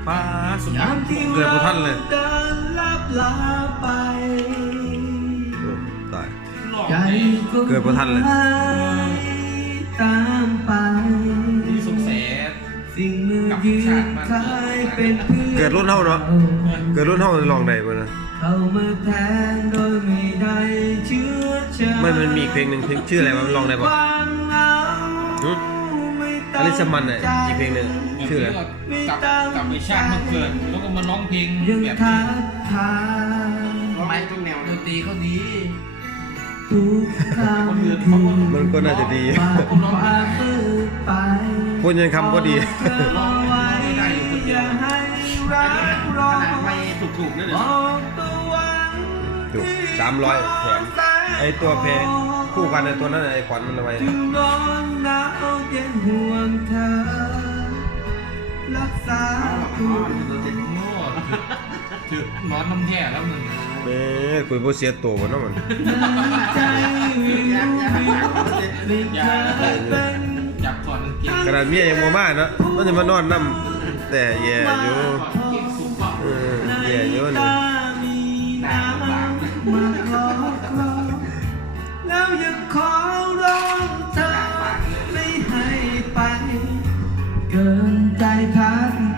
ป้าสมเกิดพวกท่านเลยเดินลับลาไปตายใจก็เกิดพวกท่านเลยตามไปที่สงสัยสิ่งมือยืนคายเป็นเพื่อนเกิดรุ่นเท่าเนาะเกิดรุ่นเท่าลองได้ป่ะนะเข้ามาแทนโดยไม่ได้เชื่อใจมันมีอีกเพลงหนึ่งเพลงชื่ออะไรวะมันลองได้ป่ะอลิสมันอ่ะอีกเพลงหนึ่งชื่ออะไรกับไปชาติมาเกิดแล้วก็มาร้องเพลงยังแบบท้านี้ทายไม้ต้นแนวดนตรีเขาดีทุกคำมันก็น่าจะดีปากความมืดไปพูดยังคำก็ดีเธอเอาไว้อย่าให้รักรอขนาดไม่ถูกๆนั่นบเลยอกตัววันถูก300แถมไอตัวเพลงคู่กันในตัวนั้นไอขวัญมันเอาไว้ถึงร้อนหนาวเย็นห่วงเธอ รักษาตัวโง่ถือนอนน้ำแท้แล้วมึงแม่คุยโบเสียตัววะเนาะมันใจวิวไม่เคยเป็นจับถอดกางเกงขนาดเมียยังโมมาเนาะมันจะมานอนน้ำแต่แย่อยู่ถอดกางเกงสุกก็แย่อยู่นี่ตามีน้ำมาคลอแล้วยังขอร้องเธอไม่ให้ไป เกินใจคาดห